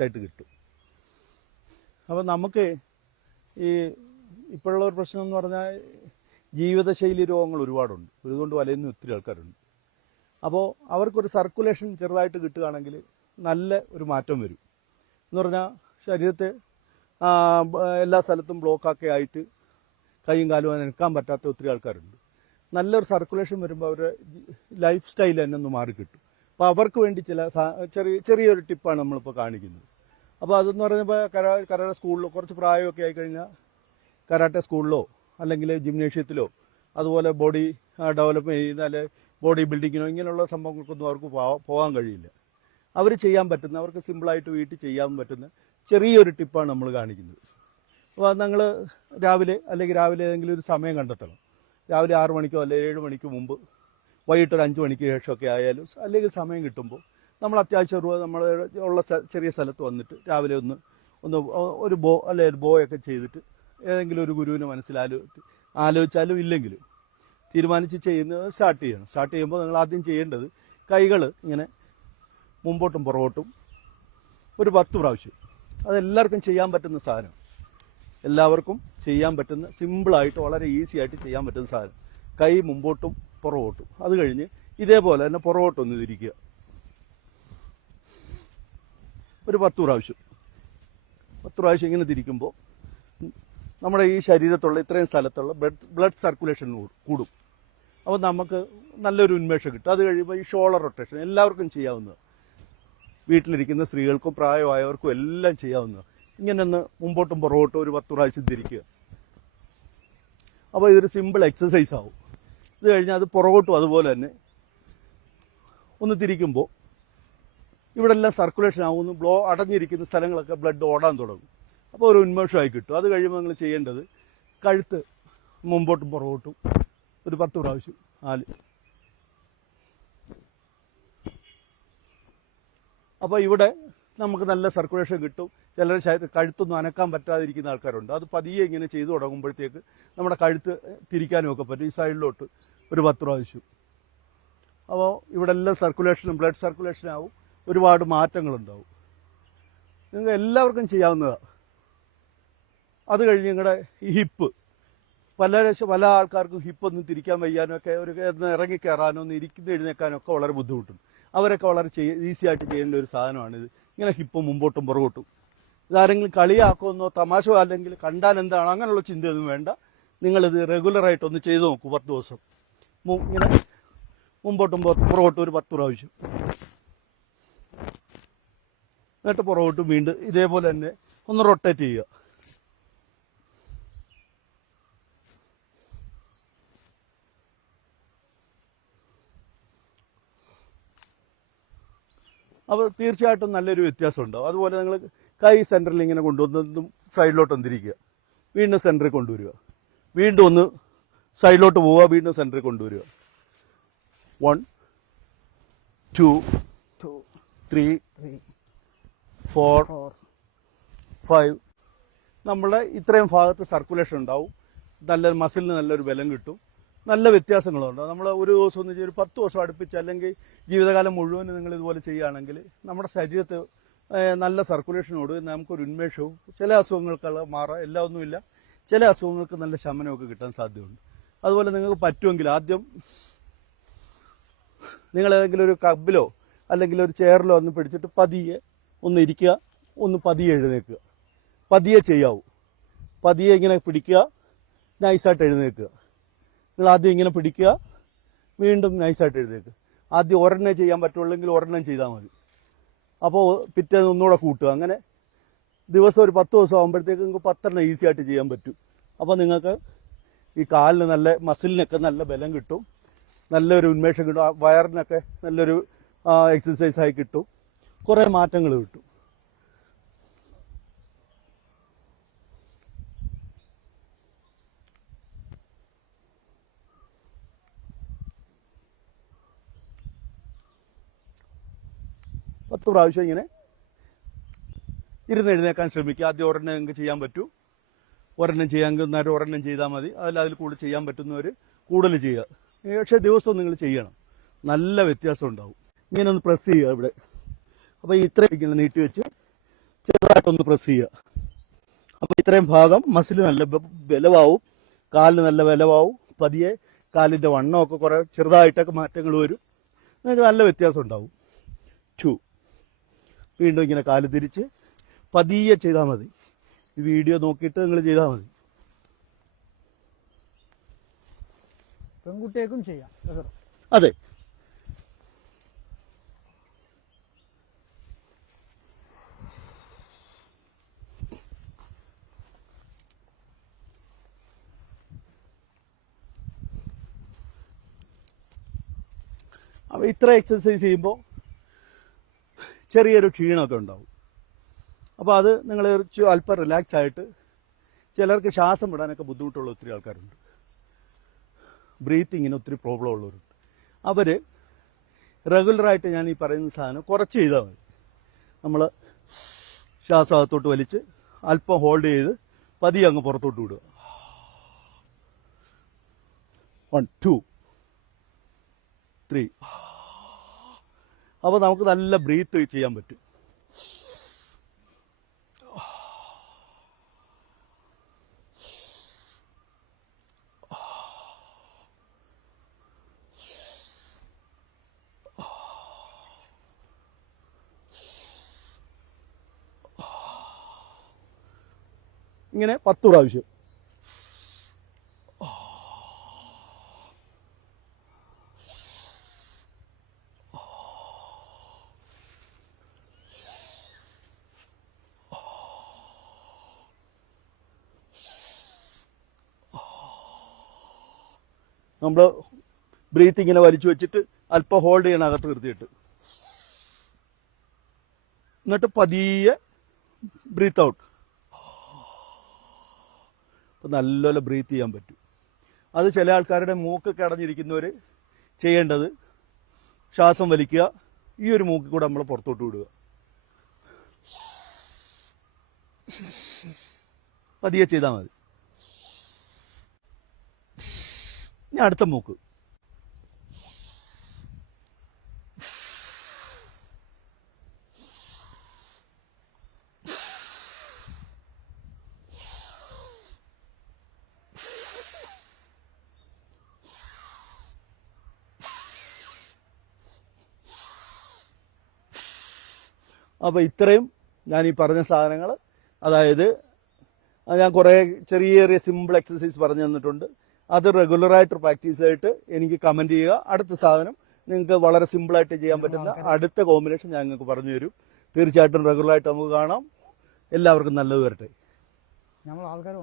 നൈസായിട്ട് കിട്ടും. അപ്പോൾ നമുക്ക് ഈ ഇപ്പോഴുള്ള ഒരു പ്രശ്നം എന്ന് പറഞ്ഞാൽ ജീവിതശൈലി രോഗങ്ങൾ ഒരുപാടുണ്ട്. ഇതുകൊണ്ട് വലയുന്ന ഒത്തിരി ആൾക്കാരുണ്ട്. അപ്പോൾ അവർക്കൊരു സർക്കുലേഷൻ ചെറുതായിട്ട് കിട്ടുകയാണെങ്കിൽ നല്ല ഒരു മാറ്റം വരും. എന്ന് പറഞ്ഞാൽ ശരീരത്തെ എല്ലാ സ്ഥലത്തും ബ്ലോക്കൊക്കെ ആയിട്ട് കൈയും കാലും അനക്കാൻ പറ്റാത്ത ഒത്തിരി ആൾക്കാരുണ്ട്. നല്ലൊരു സർക്കുലേഷൻ വരുമ്പോൾ അവരുടെ ലൈഫ് സ്റ്റൈൽ തന്നെ ഒന്ന് മാറി കിട്ടും അപ്പോൾ അവർക്ക് വേണ്ടി ചില ചെറിയ ചെറിയൊരു ടിപ്പാണ് നമ്മളിപ്പോൾ കാണിക്കുന്നത്. അപ്പോൾ അതെന്ന് പറയുമ്പോൾ കരാ കരാട്ടെ സ്കൂളിലോ കുറച്ച് പ്രായമൊക്കെ ആയിക്കഴിഞ്ഞാൽ കരാട്ടെ സ്കൂളിലോ അല്ലെങ്കിൽ ജിംനേഷ്യത്തിലോ അതുപോലെ ബോഡി ഡെവലപ്പ് ചെയ്യുന്ന അല്ലെ ബോഡി ബിൽഡിങ്ങിനോ ഇങ്ങനെയുള്ള സംഭവങ്ങൾക്കൊന്നും അവർക്ക് പോകാൻ കഴിയില്ല. അവർ ചെയ്യാൻ പറ്റുന്ന അവർക്ക് സിമ്പിളായിട്ട് വീട്ടിൽ ചെയ്യാൻ പറ്റുന്ന ചെറിയൊരു ടിപ്പാണ് നമ്മൾ കാണിക്കുന്നത്. അപ്പോൾ ഞങ്ങൾ രാവിലെ അല്ലെങ്കിൽ രാവിലെ ഏതെങ്കിലും ഒരു സമയം കണ്ടെത്തണം. രാവിലെ ആറ് മണിക്കോ അല്ലെങ്കിൽ ഏഴ് മണിക്ക് മുമ്പ് വൈകിട്ട് ഒരു അഞ്ച് മണിക്ക് ശേഷമൊക്കെ ആയാലും അല്ലെങ്കിൽ സമയം കിട്ടുമ്പോൾ നമ്മൾ അത്യാവശ്യം ഒരു നമ്മൾ ഉള്ള ചെറിയ സ്ഥലത്ത് വന്നിട്ട് രാവിലെ ഒന്ന് ഒന്ന് ഒരു ബോ അല്ലെ ഒരു ബോ ഒക്കെ ചെയ്തിട്ട് ഏതെങ്കിലും ഒരു ഗുരുവിനെ മനസ്സിലാലോ ആലോചിച്ചാലും ഇല്ലെങ്കിലും തീരുമാനിച്ച് ചെയ്യുന്നത് സ്റ്റാർട്ട് ചെയ്യണം. സ്റ്റാർട്ട് ചെയ്യുമ്പോൾ നിങ്ങൾ ആദ്യം ചെയ്യേണ്ടത് കൈകൾ ഇങ്ങനെ മുമ്പോട്ടും പുറകോട്ടും ഒരു പത്ത് പ്രാവശ്യം. അതെല്ലാവർക്കും ചെയ്യാൻ പറ്റുന്ന സാധനം. എല്ലാവർക്കും ചെയ്യാൻ പറ്റുന്ന സിമ്പിളായിട്ട് വളരെ ഈസി ആയിട്ട് ചെയ്യാൻ പറ്റുന്ന സാധനം. കൈ മുമ്പോട്ടും പുറകോട്ടും. അത് കഴിഞ്ഞ് ഇതേപോലെ തന്നെ പുറകോട്ടൊന്ന് തിരിക്കുക. ഒരു പത്ത് പ്രാവശ്യം. പത്ത് പ്രാവശ്യം ഇങ്ങനെ തിരിക്കുമ്പോൾ നമ്മുടെ ഈ ശരീരത്തുള്ള ഇത്രയും സ്ഥലത്തുള്ള ബ്ലഡ് ബ്ലഡ് സർക്കുലേഷൻ കൂടും. അപ്പോൾ നമുക്ക് നല്ലൊരു ഉന്മേഷം കിട്ടും. അത് കഴിയുമ്പോൾ ഈ ഷോളർ റൊട്ടേഷൻ എല്ലാവർക്കും ചെയ്യാവുന്നത് വീട്ടിലിരിക്കുന്ന സ്ത്രീകൾക്കും പ്രായമായവർക്കും എല്ലാം ചെയ്യാവുന്നത് ഇങ്ങനെ ഒന്ന് മുമ്പോട്ടും പുറകോട്ടും ഒരു പത്ത് പ്രാവശ്യം തിരിക്കുക. അപ്പോൾ ഇതൊരു സിമ്പിൾ എക്സസൈസ് ആവും. ഇത് കഴിഞ്ഞാൽ അത് പുറകോട്ടും അതുപോലെ തന്നെ ഒന്ന് തിരിക്കുമ്പോൾ ഇവിടെ എല്ലാം സർക്കുലേഷൻ ആവുന്നു. ബ്ലോ അടഞ്ഞിരിക്കുന്ന സ്ഥലങ്ങളൊക്കെ ബ്ലഡ് ഓടാൻ തുടങ്ങും. അപ്പോൾ ഒരു ഉന്മേഷമായി കിട്ടും. അത് കഴിയുമ്പോൾ നിങ്ങൾ ചെയ്യേണ്ടത് കഴുത്ത് മുമ്പോട്ടും പുറകോട്ടും ഒരു പത്ത് പ്രാവശ്യം നാല്. അപ്പോൾ ഇവിടെ നമുക്ക് നല്ല സർക്കുലേഷൻ കിട്ടും. ചിലർ കഴുത്തൊന്നും അനക്കാൻ പറ്റാതിരിക്കുന്ന ആൾക്കാരുണ്ട്. അത് പതിയെ ഇങ്ങനെ ചെയ്തു തുടങ്ങുമ്പോഴത്തേക്ക് നമ്മുടെ കഴുത്ത് തിരിക്കാനും ഒക്കെ പറ്റും. ഈ സൈഡിലോട്ട് ഒരു പത്ത് പ്രാവശ്യം. അപ്പോൾ ഇവിടെ എല്ലാം സർക്കുലേഷനും ബ്ലഡ് സർക്കുലേഷൻ ആവും. ഒരുപാട് മാറ്റങ്ങളുണ്ടാവും. നിങ്ങൾ എല്ലാവർക്കും ചെയ്യാവുന്നതാണ് അത് കഴിഞ്ഞ് നിങ്ങളുടെ ഈ ഹിപ്പ്. പല പല ആൾക്കാർക്കും ഹിപ്പൊന്നും തിരിക്കാൻ വയ്യാനോ ഒക്കെ ഒരു ഇറങ്ങി കയറാനോ ഒന്ന് ഇരിക്കുന്ന എഴുന്നേക്കാനോ ഒക്കെ വളരെ ബുദ്ധിമുട്ടുണ്ട്. അവരൊക്കെ വളരെ ചെയ്യ ഈസി ആയിട്ട് ചെയ്യേണ്ട ഒരു സാധനമാണിത്. ഇങ്ങനെ ഹിപ്പ് മുമ്പോട്ടും പുറകോട്ടും. ഇതാരെങ്കിലും കളിയാക്കുമെന്നോ തമാശ അല്ലെങ്കിൽ കണ്ടാൽ എന്താണ് അങ്ങനെയുള്ള ചിന്തയൊന്നും വേണ്ട. നിങ്ങളിത് റെഗുലറായിട്ട് ഒന്ന് ചെയ്ത് നോക്കൂ പത്ത് ദിവസം. ഇങ്ങനെ മുമ്പോട്ടും പുറകോട്ടും ഒരു പത്ത് പ്രാവശ്യം. എന്നിട്ട് പുറകോട്ട് വീണ്ടും ഇതേപോലെ തന്നെ ഒന്ന് റൊട്ടേറ്റ് ചെയ്യുക. അപ്പോൾ തീർച്ചയായിട്ടും നല്ലൊരു വ്യത്യാസം ഉണ്ടാവും അതുപോലെ നിങ്ങൾ കൈ സെന്ററിൽ ഇങ്ങനെ കൊണ്ടുവന്നതും സൈഡിലോട്ട് ഒന്നിരിക്കുക വീണ്ടും സെന്ററിൽ കൊണ്ടുവരിക. വീണ്ടും ഒന്ന് സൈഡിലോട്ട് പോവുക വീണ്ടും സെന്ററിൽ കൊണ്ടുവരിക. One two three three four five നമ്മുടെ ഇത്രയും ഭാഗത്ത് സർക്കുലേഷൻ ഉണ്ടാവും. നല്ല മസിലിന് നല്ലൊരു ബലം കിട്ടും. നല്ല വ്യത്യാസങ്ങളുണ്ട്. നമ്മൾ ഒരു ദിവസം ഒന്ന് ഒരു പത്ത് വർഷം അടുപ്പിച്ച് അല്ലെങ്കിൽ ജീവിതകാലം മുഴുവൻ നിങ്ങൾ ഇതുപോലെ ചെയ്യുകയാണെങ്കിൽ നമ്മുടെ ശരീരത്ത് നല്ല സർക്കുലേഷനോട് നമുക്കൊരു ഉന്മേഷവും ചില അസുഖങ്ങൾക്കുള്ള മാറ എല്ലാം ഒന്നുമില്ല. ചില അസുഖങ്ങൾക്ക് നല്ല ശമനമൊക്കെ കിട്ടാൻ സാധ്യതയുണ്ട്. അതുപോലെ നിങ്ങൾക്ക് പറ്റുമെങ്കിൽ ആദ്യം നിങ്ങൾ ഏതെങ്കിലും ഒരു കബിലോ അല്ലെങ്കിൽ ഒരു ചെയറിലോ ഒന്ന് പിടിച്ചിട്ട് പതിയെ ഒന്ന് ഇരിക്കുക ഒന്ന് പതിയെ എഴുന്നേൽക്കുക. പതിയെ ചെയ്യാവൂ. പതിയെ ഇങ്ങനെ പിടിക്കുക നൈസായിട്ട് എഴുന്നേൽക്കുക. നിങ്ങൾ ആദ്യം ഇങ്ങനെ പിടിക്കുക വീണ്ടും നൈസായിട്ട് എഴുന്നേൽക്കുക. ആദ്യം ഒരെണ്ണം ചെയ്യാൻ പറ്റുള്ളെങ്കിൽ ഒരെണ്ണം ചെയ്താൽ മതി. അപ്പോൾ പിറ്റേന്ന് ഒന്നുകൂടെ കൂട്ടുക. അങ്ങനെ ദിവസം ഒരു പത്ത് ദിവസം ആകുമ്പോഴത്തേക്ക് നിങ്ങൾക്ക് പത്തെണ്ണം ഈസി ആയിട്ട് ചെയ്യാൻ പറ്റും. അപ്പോൾ നിങ്ങൾക്ക് ഈ കാലിന് നല്ല മസിലിനൊക്കെ നല്ല ബലം കിട്ടും. നല്ലൊരു ഉന്മേഷം കിട്ടും. വയറിനൊക്കെ നല്ലൊരു എക്സസൈസായി കിട്ടും. കുറേ മാറ്റങ്ങൾ കിട്ടും. പത്ത് പ്രാവശ്യം ഇങ്ങനെ ഇരുന്ന് എഴുന്നേക്കാൻ ശ്രമിക്കുക. ആദ്യം ഒരെണ്ണം നിങ്ങൾക്ക് ചെയ്യാൻ പറ്റൂ. ഒരെണ്ണം ചെയ്യാൻ നേരം ഒരെണ്ണം ചെയ്താൽ മതി. അതിൽ അതിൽ കൂടുതൽ ചെയ്യാൻ പറ്റുന്നവർ കൂടുതൽ ചെയ്യുക. പക്ഷേ ദിവസവും നിങ്ങൾ ചെയ്യണം. നല്ല വ്യത്യാസം ഉണ്ടാവും. ഇങ്ങനെ ഒന്ന് പ്രസ് ചെയ്യുക ഇവിടെ. അപ്പോൾ ഇത്രയും ഇങ്ങനെ നീട്ടി വെച്ച് ചെറുതായിട്ടൊന്ന് പ്രസ് ചെയ്യുക. അപ്പോൾ ഇത്രയും ഭാഗം മസിൽ നല്ല ബലമാവും കാലിന് നല്ല ബലമാവും പതിയെ കാലിന്റെ വണ്ണമൊക്കെ കുറേ ചെറുതായിട്ടൊക്കെ മാറ്റങ്ങൾ വരും. നിങ്ങൾക്ക് നല്ല വ്യത്യാസം ഉണ്ടാവും. ടു വീണ്ടും ഇങ്ങനെ കാൽ തിരിച്ച് പതിയെ ചെയ്താൽ മതി. ഈ വീഡിയോ നോക്കിയിട്ട് നിങ്ങൾ ചെയ്താൽ മതി. പെൺകുട്ടിയേക്കും ചെയ്യാം. അതെ. അപ്പോൾ ഇത്ര എക്സസൈസ് ചെയ്യുമ്പോൾ ചെറിയൊരു ക്ഷീണമൊക്കെ ഉണ്ടാവും. അപ്പോൾ അത് നിങ്ങൾ അല്പം റിലാക്സ് ആയിട്ട് ചിലർക്ക് ശ്വാസം വിടാനൊക്കെ ബുദ്ധിമുട്ടുള്ള ഒത്തിരി ആൾക്കാരുണ്ട്. ബ്രീത്തിങ്ങിന് ഒത്തിരി പ്രോബ്ലം ഉള്ളവരുണ്ട്. അവർ റെഗുലറായിട്ട് ഞാൻ ഈ പറയുന്ന സാധനം കുറച്ച് ചെയ്താൽ മതി. നമ്മൾ ശ്വാസം അകത്തോട്ട് വലിച്ച് അല്പം ഹോൾഡ് ചെയ്ത് പതിയെ അങ്ങ് പുറത്തോട്ട് വിടുക. വൺ ടു ത്രീ അപ്പോൾ നമുക്ക് നല്ല ബ്രീത്ത് ചെയ്യാൻ പറ്റും. ഇങ്ങനെ പത്ത് പ്രാവശ്യം. നമ്മൾ ബ്രീത്ത് ഇങ്ങനെ വലിച്ചു വെച്ചിട്ട് അല്പം ഹോൾഡ് ചെയ്യണം അകത്ത് നിർത്തിയിട്ട്. എന്നിട്ട് പതിയെ ബ്രീത്ത് ഔട്ട് അപ്പം നല്ലപോലെ ബ്രീത്ത് ചെയ്യാൻ പറ്റും. അത് ചില ആൾക്കാരുടെ മൂക്കൊക്കെ അടഞ്ഞിരിക്കുന്നവർ ചെയ്യേണ്ടത് ശ്വാസം വലിക്കുക ഈ ഒരു മൂക്കിൽ കൂടെ നമ്മൾ പുറത്തോട്ട് വിടുക. പതിയെ ചെയ്താൽ മതി. ഇനി അടുത്ത മൂക്ക്. അപ്പോൾ ഇത്രയും ഞാൻ ഈ പറഞ്ഞ സാധനങ്ങൾ അതായത് ഞാൻ കുറേ ചെറിയ ചെറിയ സിമ്പിൾ എക്സസൈസ് പറഞ്ഞു തന്നിട്ടുണ്ട്. അത് റെഗുലറായിട്ട് പ്രാക്ടീസ് ആയിട്ട് എനിക്ക് കമന്റ് ചെയ്യുക. അടുത്ത സാധനം നിങ്ങൾക്ക് വളരെ സിമ്പിളായിട്ട് ചെയ്യാൻ പറ്റുന്ന അടുത്ത കോമ്പിനേഷൻ ഞാൻ നിങ്ങൾക്ക് പറഞ്ഞു തരും. തീർച്ചയായിട്ടും റെഗുലറായിട്ട് നമുക്ക് കാണാം. എല്ലാവർക്കും നല്ലത് വരട്ടെ. നമ്മൾ ആൾക്കാർ